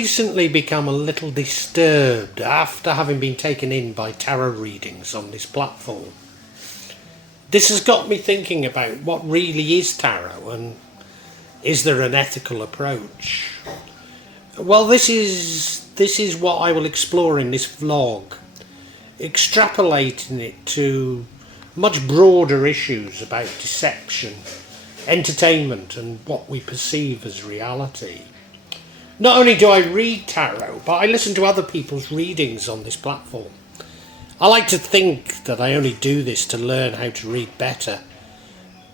recently become a little disturbed after having been taken in by tarot readings on this platform. This has got me thinking about what really is tarot and is there an ethical approach? Well, this is what I will explore in this vlog, extrapolating it to much broader issues about deception, entertainment and what we perceive as reality. Not only do I read tarot, but I listen to other people's readings on this platform. I like to think that I only do this to learn how to read better.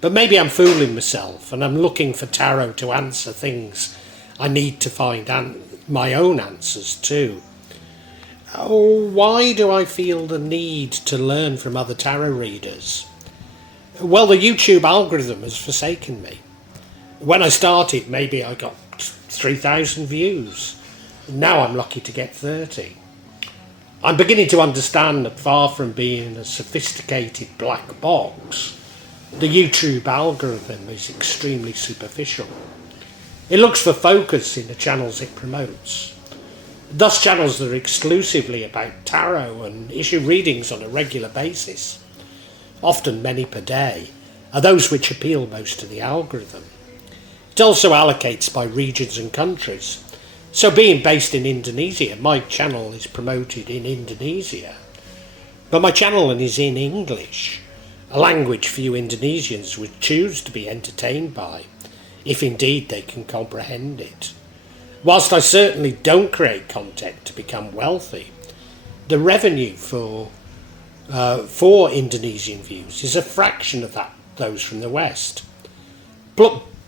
But maybe I'm fooling myself and I'm looking for tarot to answer things I need to find my own answers too. Oh, why do I feel the need to learn from other tarot readers? Well, the YouTube algorithm has forsaken me. When I started, maybe I got 3,000 views. Now I'm lucky to get 30. I'm beginning to understand that far from being a sophisticated black box, the YouTube algorithm is extremely superficial. It looks for focus in the channels it promotes. Thus, channels that are exclusively about tarot and issue readings on a regular basis, often many per day, are those which appeal most to the algorithm. It also allocates by regions and countries. So being based in Indonesia, my channel is promoted in Indonesia. But my channel is in English, a language few Indonesians would choose to be entertained by, if indeed they can comprehend it. Whilst I certainly don't create content to become wealthy, the revenue for Indonesian views is a fraction of those from the West.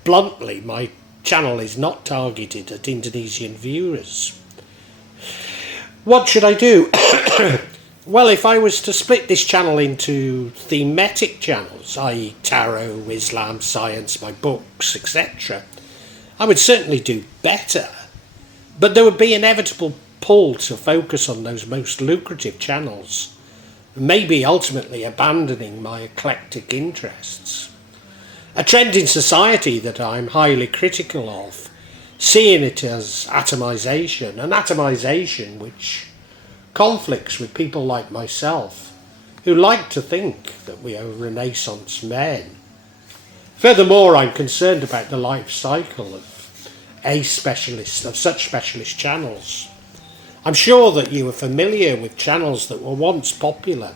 Bluntly, my channel is not targeted at Indonesian viewers. What should I do? Well, if I was to split this channel into thematic channels, i.e. tarot, Islam, science, my books, etc., I would certainly do better. But there would be an inevitable pull to focus on those most lucrative channels, maybe ultimately abandoning my eclectic interests. A trend in society that I'm highly critical of, seeing it as atomization, an atomization which conflicts with people like myself, who like to think that we are Renaissance men. Furthermore, I'm concerned about the life cycle of such specialist channels. I'm sure that you are familiar with channels that were once popular,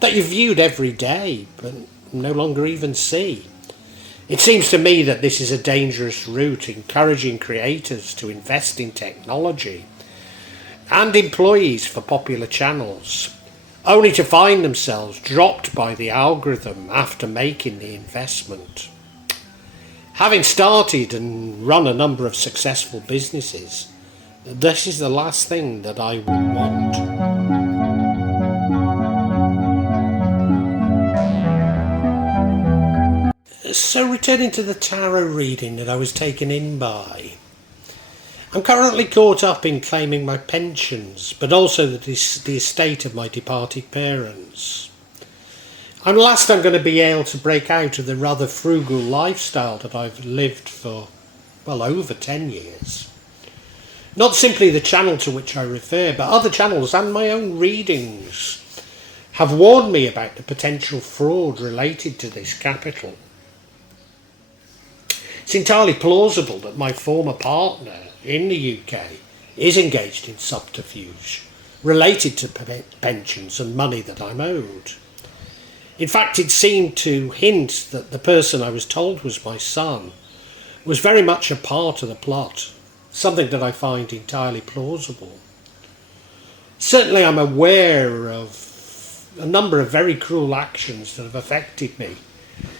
that you viewed every day, but no longer even see. It seems to me that this is a dangerous route, encouraging creators to invest in technology and employees for popular channels, only to find themselves dropped by the algorithm after making the investment. Having started and run a number of successful businesses, this is the last thing that I would want. So returning to the tarot reading that I was taken in by, I'm currently caught up in claiming my pensions, but also the estate of my departed parents. I'm going to be able to break out of the rather frugal lifestyle that I've lived for, well, over 10 years. Not simply the channel to which I refer, but other channels and my own readings have warned me about the potential fraud related to this capital. It's entirely plausible that my former partner in the UK is engaged in subterfuge related to pensions and money that I'm owed. In fact, it seemed to hint that the person I was told was my son was very much a part of the plot, something that I find entirely plausible. Certainly I'm aware of a number of very cruel actions that have affected me,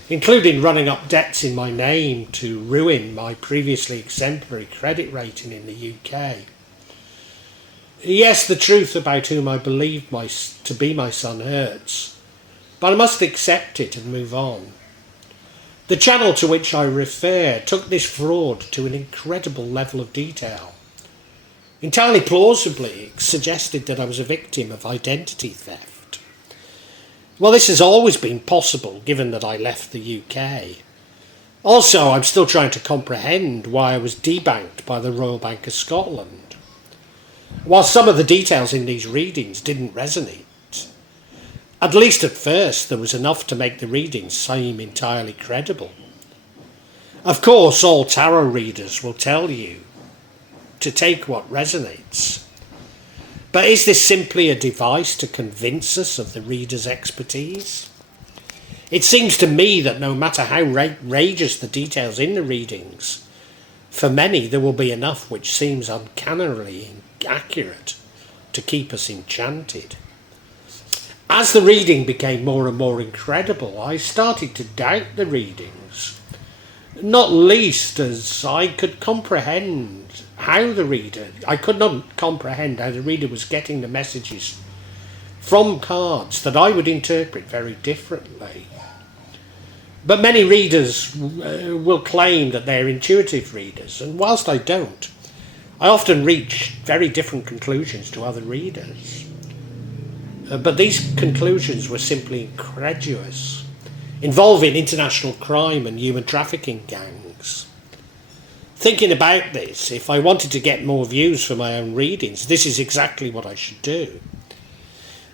including running up debts in my name to ruin my previously exemplary credit rating in the UK. Yes, the truth about whom I believe to be my son hurts, but I must accept it and move on. The channel to which I refer took this fraud to an incredible level of detail. Entirely plausibly, it suggested that I was a victim of identity theft. Well, this has always been possible given that I left the UK. Also, I'm still trying to comprehend why I was debanked by the Royal Bank of Scotland. While some of the details in these readings didn't resonate, at least at first there was enough to make the readings seem entirely credible. Of course, all tarot readers will tell you to take what resonates. But is this simply a device to convince us of the reader's expertise? It seems to me that no matter how outrageous the details in the readings, for many there will be enough which seems uncannily accurate to keep us enchanted. As the reading became more and more incredible, I started to doubt the readings, not least as I could not comprehend how the reader was getting the messages from cards that I would interpret very differently. But many readers will claim that they're intuitive readers, and whilst I don't, I often reach very different conclusions to other readers. But these conclusions were simply incredulous, involving international crime and human trafficking gangs. Thinking about this, if I wanted to get more views for my own readings, this is exactly what I should do.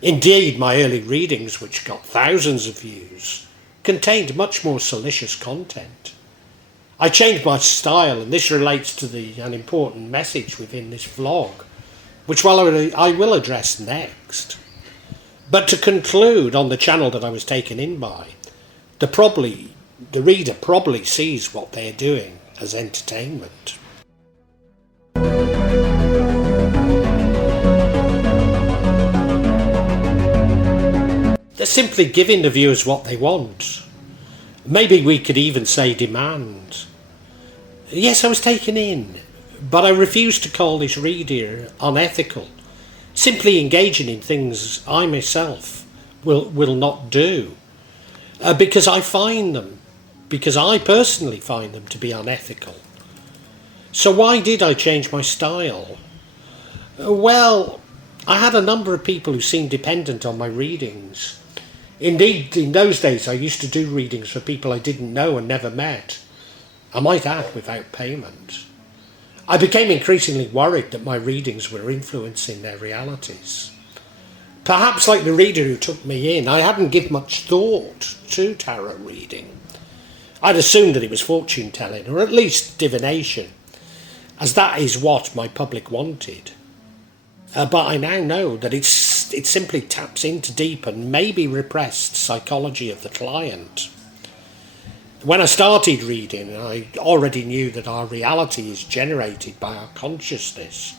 Indeed, my early readings, which got thousands of views, contained much more salacious content. I changed my style, and this relates to an important message within this vlog, which I will address next. But to conclude on the channel that I was taken in by, the reader probably sees what they are doing as entertainment. They're simply giving the viewers what they want. Maybe we could even say demand. Yes, I was taken in, but I refuse to call this reader unethical, simply engaging in things I myself will not do, because I personally find them to be unethical. So why did I change my style? Well, I had a number of people who seemed dependent on my readings. Indeed, in those days I used to do readings for people I didn't know and never met. I might add, without payment. I became increasingly worried that my readings were influencing their realities. Perhaps like the reader who took me in, I hadn't given much thought to tarot reading. I'd assumed that it was fortune telling, or at least divination, as that is what my public wanted. But I now know that it simply taps into deep and maybe repressed psychology of the client. When I started reading, I already knew that our reality is generated by our consciousness,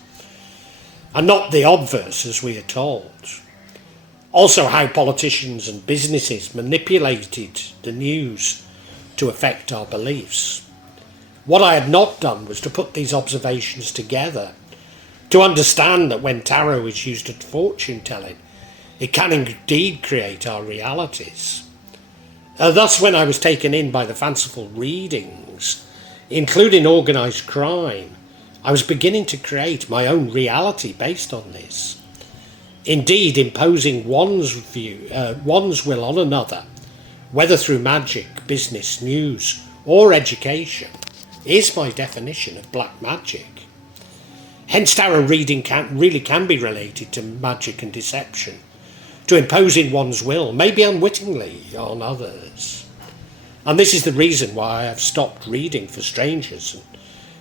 and not the obverse as we are told. Also, how politicians and businesses manipulated the news to affect our beliefs. What I had not done was to put these observations together, to understand that when tarot is used as fortune telling, it can indeed create our realities. Thus, when I was taken in by the fanciful readings, including organised crime, I was beginning to create my own reality based on this. Indeed, imposing one's will on another, whether through magic, business, news, or education, is my definition of black magic. Hence, tarot reading can be related to magic and deception, to imposing one's will, maybe unwittingly, on others. And this is the reason why I have stopped reading for strangers and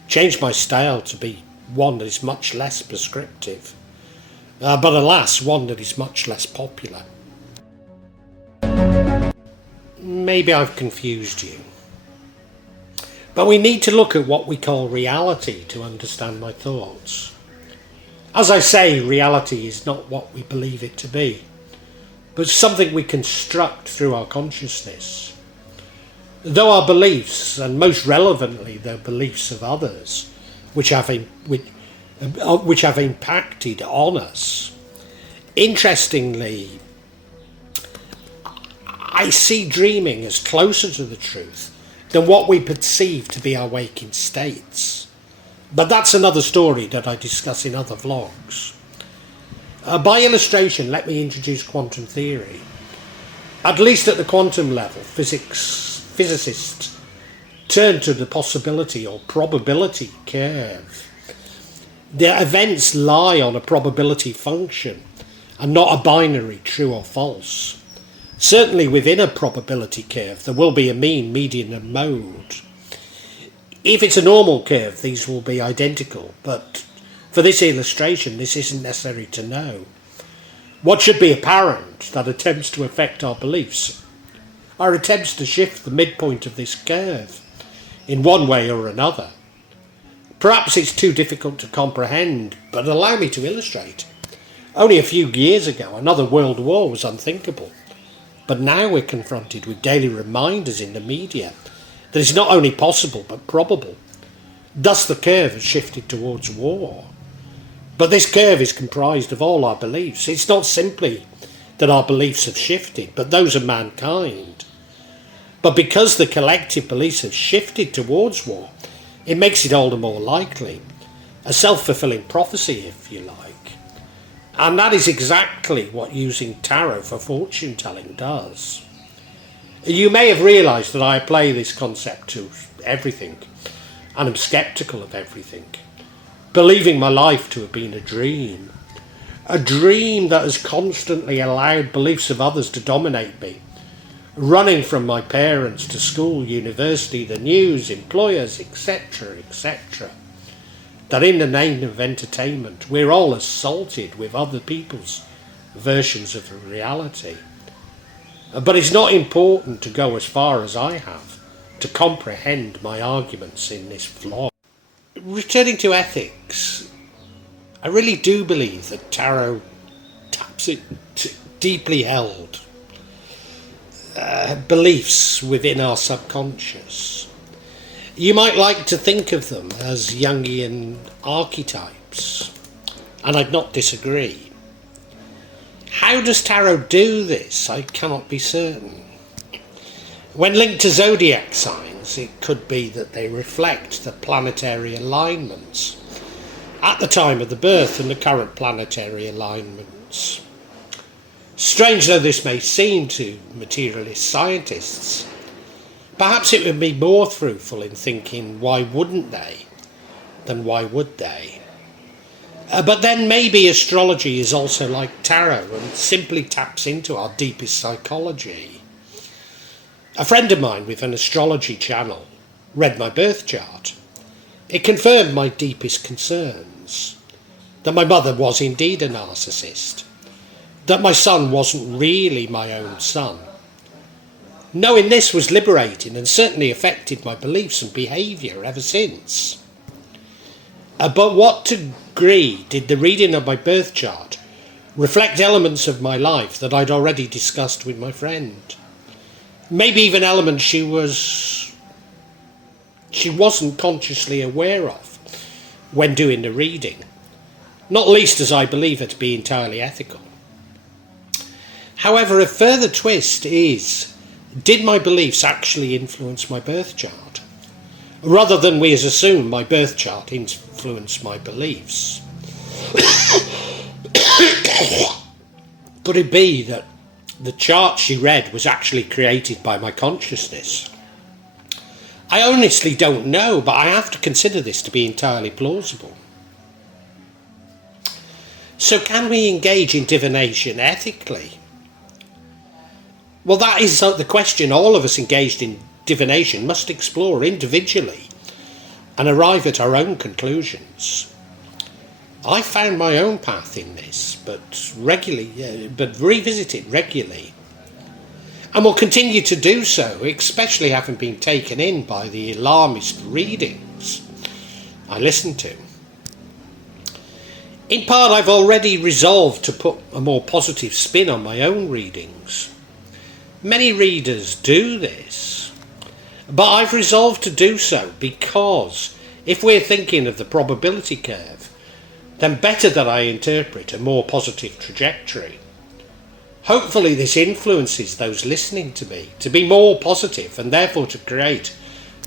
changed my style to be one that is much less prescriptive, but alas, one that is much less popular. Maybe I've confused you. But we need to look at what we call reality to understand my thoughts. As I say, reality is not what we believe it to be, but something we construct through our consciousness. Though our beliefs, and most relevantly the beliefs of others, which have impacted on us, interestingly, I see dreaming as closer to the truth than what we perceive to be our waking states. But that's another story that I discuss in other vlogs. By illustration, let me introduce quantum theory. At least at the quantum level, physicists turn to the possibility or probability curve. The events lie on a probability function and not a binary true or false. Certainly within a probability curve there will be a mean, median and mode. If it's a normal curve these will be identical, but for this illustration this isn't necessary to know. What should be apparent that attempts to affect our beliefs are attempts to shift the midpoint of this curve in one way or another. Perhaps it's too difficult to comprehend, but allow me to illustrate. Only a few years ago another world war was unthinkable, but now we're confronted with daily reminders in the media that it's not only possible but probable. Thus the curve has shifted towards war. But this curve is comprised of all our beliefs. It's not simply that our beliefs have shifted, but those of mankind. But because the collective beliefs have shifted towards war, it makes it all the more likely. A self-fulfilling prophecy, if you like. And that is exactly what using tarot for fortune telling does. You may have realised that I apply this concept to everything, and am sceptical of everything, believing my life to have been a dream that has constantly allowed beliefs of others to dominate me, running from my parents to school, university, the news, employers, etc., etc. That in the name of entertainment we're all assaulted with other people's versions of reality. But it's not important to go as far as I have to comprehend my arguments in this vlog. Returning to ethics, I really do believe that tarot taps into deeply held beliefs within our subconscious. You might like to think of them as Jungian archetypes, and I'd not disagree. How does tarot do this? I cannot be certain. When linked to zodiac signs, it could be that they reflect the planetary alignments at the time of the birth and the current planetary alignments. Strange though this may seem to materialist scientists, perhaps it would be more fruitful in thinking why wouldn't they than why would they. But then maybe astrology is also like tarot and simply taps into our deepest psychology. A friend of mine with an astrology channel read my birth chart. It confirmed my deepest concerns, that my mother was indeed a narcissist, that my son wasn't really my own son. Knowing this was liberating and certainly affected my beliefs and behaviour ever since. But what degree did the reading of my birth chart reflect elements of my life that I'd already discussed with my friend? Maybe even elements she wasn't consciously aware of when doing the reading, not least as I believe her to be entirely ethical. However, a further twist is, did my beliefs actually influence my birth chart? Rather than we as assume my birth chart influenced my beliefs. Could it be that the chart she read was actually created by my consciousness? I honestly don't know, but I have to consider this to be entirely plausible. So can we engage in divination ethically? Well, that is the question all of us engaged in divination must explore individually and arrive at our own conclusions. I found my own path in this, but revisit it regularly, and will continue to do so, especially having been taken in by the alarmist readings I listen to. In part, I've already resolved to put a more positive spin on my own readings. Many readers do this, but I've resolved to do so because if we're thinking of the probability curve, then better that I interpret a more positive trajectory. Hopefully this influences those listening to me to be more positive and therefore to create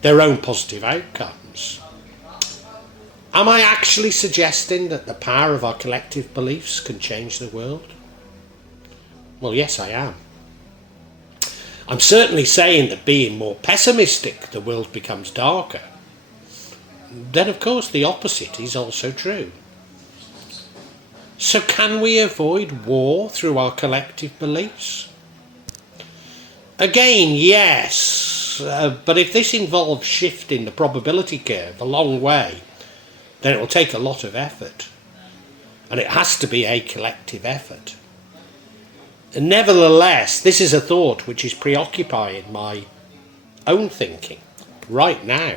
their own positive outcomes. Am I actually suggesting that the power of our collective beliefs can change the world? Well, yes, I am. I'm certainly saying that being more pessimistic, the world becomes darker. Then of course the opposite is also true. So can we avoid war through our collective beliefs? Again, yes, but if this involves shifting the probability curve a long way, then it will take a lot of effort, and it has to be a collective effort. And nevertheless, this is a thought which is preoccupying my own thinking right now.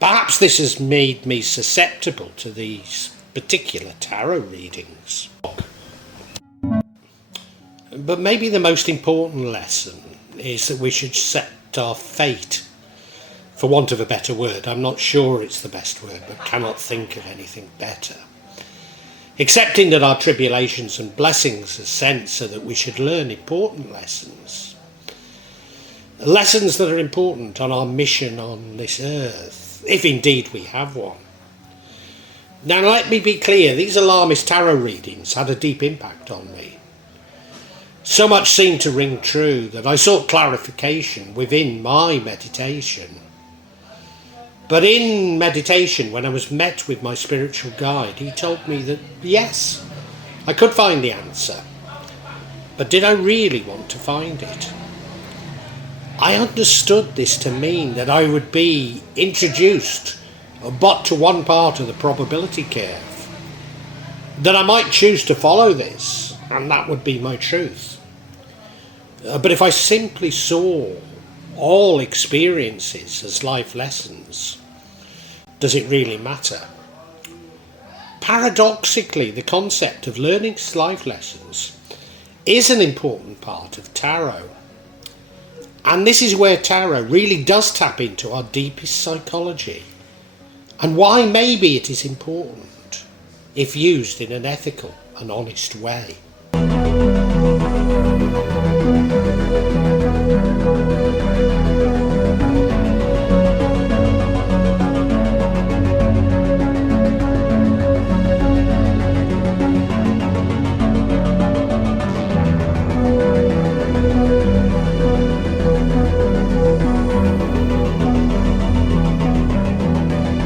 Perhaps this has made me susceptible to these particular tarot readings. But maybe the most important lesson is that we should set our fate, for want of a better word. I'm not sure it's the best word, but cannot think of anything better. Accepting that our tribulations and blessings are sent so that we should learn important lessons. Lessons that are important on our mission on this earth, if indeed we have one. Now let me be clear, these alarmist tarot readings had a deep impact on me. So much seemed to ring true that I sought clarification within my meditation. But in meditation, when I was met with my spiritual guide, he told me that yes, I could find the answer. But did I really want to find it? I understood this to mean that I would be introduced but to one part of the probability curve. That I might choose to follow this, and that would be my truth. But if I simply saw all experiences as life lessons, does it really matter? Paradoxically, the concept of learning life lessons is an important part of tarot. And this is where tarot really does tap into our deepest psychology, and why maybe it is important if used in an ethical and honest way.